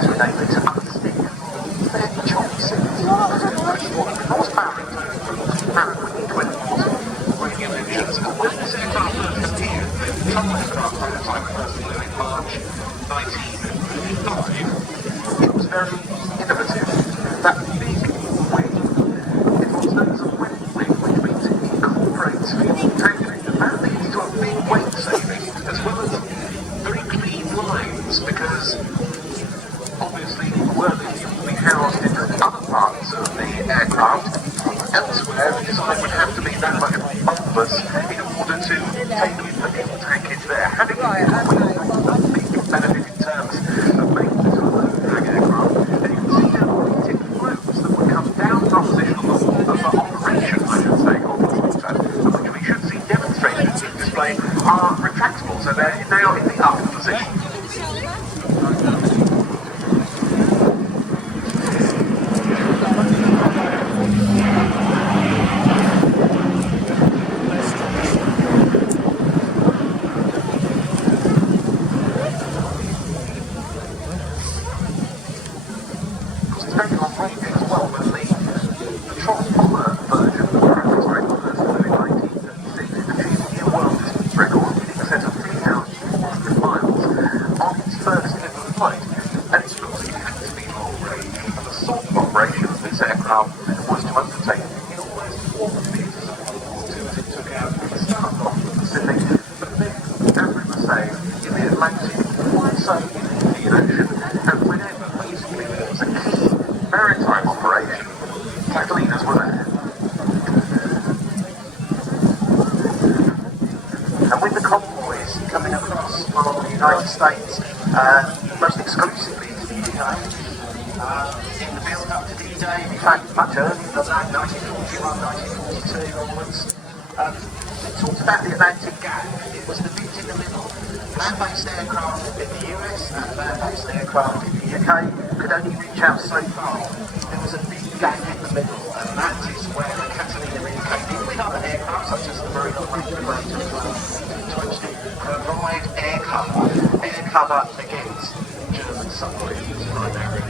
to enable it to unstick fairly choppy seas. Horsepower apparent within 20 radio engines. And when this aircraft first appeared, the trouble aircraft prototype first flew in March 1955, it was very innovative. That big wing, it was known as a wet wing, which means it incorporates fuel tank engine. That leads to a big weight saving, as well as very clean lines, because obviously were the fuel to be housed in other parts of the aircraft, elsewhere the design would have to be that much more bulbous in order to take in the fuel tank into there. Having a big benefit in terms of making it a low drag aircraft, and you can see now the tip floats that would come down from position on the operation, I should say, on the water, which we should see demonstrated in the display, are retractable, so they're now in the upper position. Maritime operation. Catalinas were there. And with the convoys coming across from the United States, most exclusively to the UK, in the build-up to D-Day, in fact much earlier than that, 1941, 1942 onwards, it talked about the Atlantic Gap. It was the bit in the middle. Land-based aircraft in the US and land-based aircraft in the UK could only reach out so far. There was a big gap in the middle, and that is where the Catalina really came in with other aircraft, such as the Marine Operating Ranger, to actually provide air cover against German submarines primarily.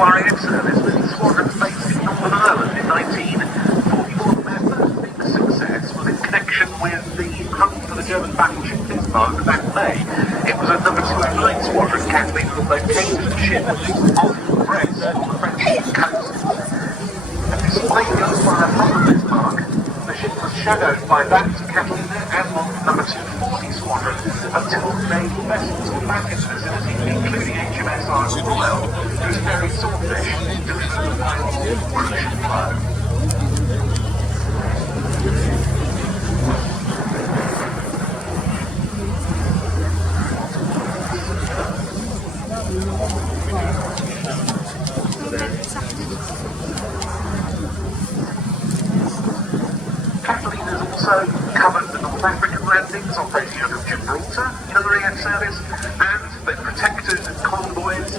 RAF service with the squadron based in Northern Ireland in 1941. Their first big success was in connection with the hunt for the German battleship Bismarck that May. It was a number 209 squadron Catalina that located the ship off Brest on the French coast. And despite gunfire from the Bismarck, the ship was shadowed by that Catalina and number 240 squadron until naval vessels were back in the vicinity, including HMS Royal, whose ferry Swordfish delivered the final crucial blow. Catalina's also covered the North African landings operating out of Gibraltar in the RAF service, and they protected convoys,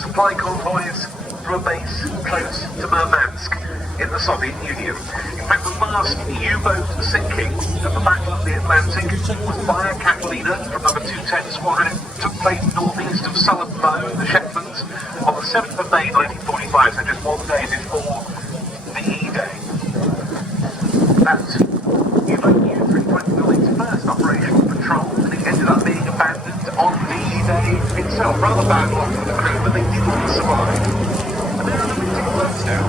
supply convoys from a base close to Murmansk in the Soviet Union. In fact, the last U-boat sinking at the Battle of the Atlantic was by a Catalina from number 210 Squadron. It took place northeast of Sullen Bow, the Shetlands, on the 7th of May 1945, so just 1 day before the E-Day. That U-boat U-329's first operational patrol, and it ended up being abandoned on the E-Day itself. Rather bad luck for the crew, but they did not survive. And they're on the winter floats now.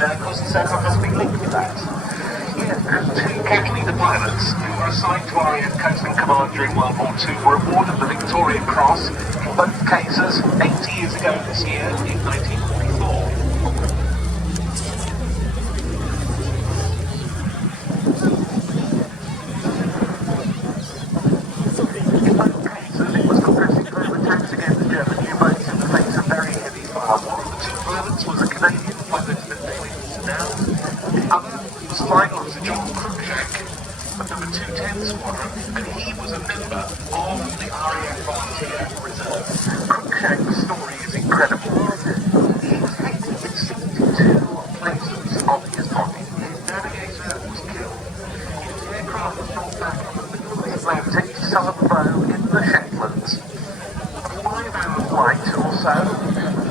And of course the aircraft has a big link with that. Yeah, and two Catalina pilots who were assigned to RAF Coastal Command during World War II were awarded the Victoria Cross in both cases 80 years ago this year in 1944. In both cases, it was progressing through attacks against German U-boats in the face of very heavy fire. One of the two pilots was a Canadian by the name of Now. The other was Flying Officer John Cruikshank of number 210 Squadron, and he was a member of the RAF Volunteer Reserve. Cruikshank's story is incredible. He was hit in 62 places on his body. His navigator was killed. His aircraft was brought back from the middle of the Atlantic to Southern Row in the Shetlands. A 5-hour flight or so,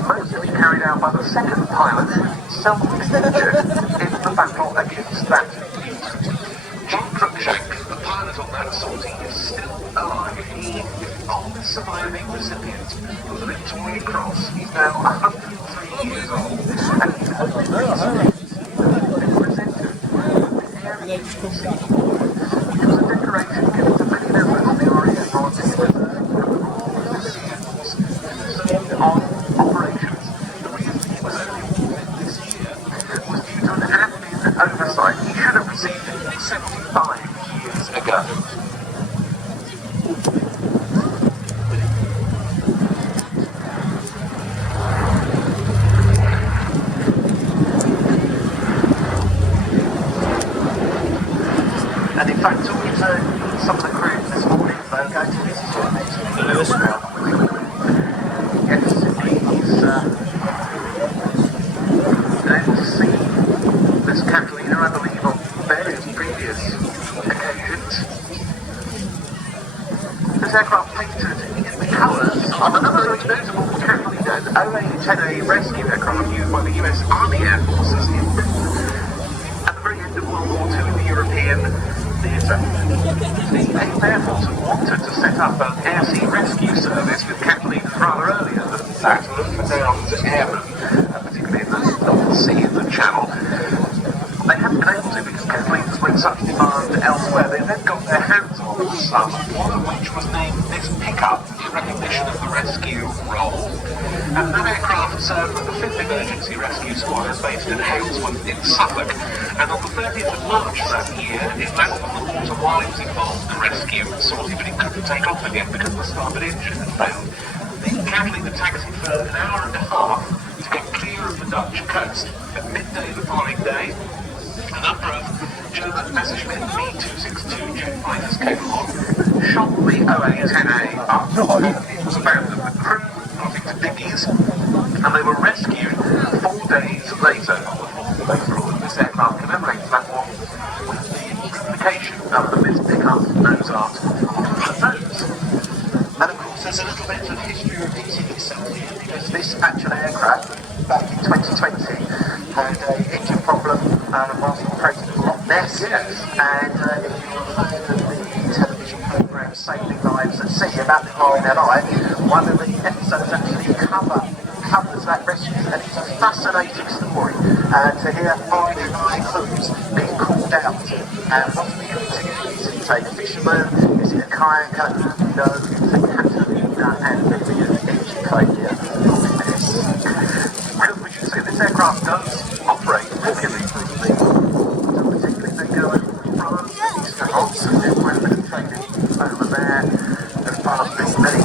mostly carried out by the second pilot, self-injured in the battle against that fleet. John Cruikshank, the pilot on that sortie, is still alive. He is the oldest surviving recipient of the Victoria Cross. He's now 103 years old, and he's only recently been presented with the Air which was a decoration given to many members of the RAF Volunteer Reserve and the Royal Auxiliary Force who served on operations. The reason he was only awarded this year was due to an admin oversight. He should have received it 75 years ago. And in fact, talking to some of the crew this morning, they were going to this yes, he's been able to see this Catalina, I believe, on various previous occasions. This aircraft painted in the colours of another very notable Catalina, an OA-10A rescue aircraft used by the US Army Air Forces at the very end of World War II in the European theatre. The 8th Air Force had wanted to set up an air-sea rescue service with Catalina rather earlier than that, looking down to airmen, particularly in the North Sea and the Channel. They haven't been able to because Catalinas were in such demand elsewhere. They then got their hands on some, one of which was named this pickup in recognition of the rescue role. And that aircraft served with the 5th Emergency Rescue Squadron based in Halesworth in Suffolk. And on the 30th of March that year, it landed on the water while it was involved in the rescue sortie, but it couldn't take off again because the starboard engine had failed. The Catalina taxied for an hour and a half to get clear of the Dutch coast. At midday the following day, a number of German Messerschmitt B-262 jet fighters came along, shot the OA-10A up, it was abandoned. The crew got into dinghies, and they were rescued 4 days later on the 4th of April. This aircraft commemorates that one with the replication of this pickup nose art on the nose. And of course there's a little bit of history repeating itself here, because this actual aircraft back in 2020 had an engine problem whilst operating in Loch Ness. Yes. And if you're a fan of the television programme Saving Lives at Sea about the RNLI, one of the episodes actually covers that rescue, and it's a fascinating story to hear RNLI crews being called out. And what's the imaging? Is it a fisherman? Is it a kayaker? No, it's a Catalina amphibian engine failure. Because we should say this aircraft does operate regularly from the particularly they go over France, Eastern France, and there's quite a bit of training over there as part of this many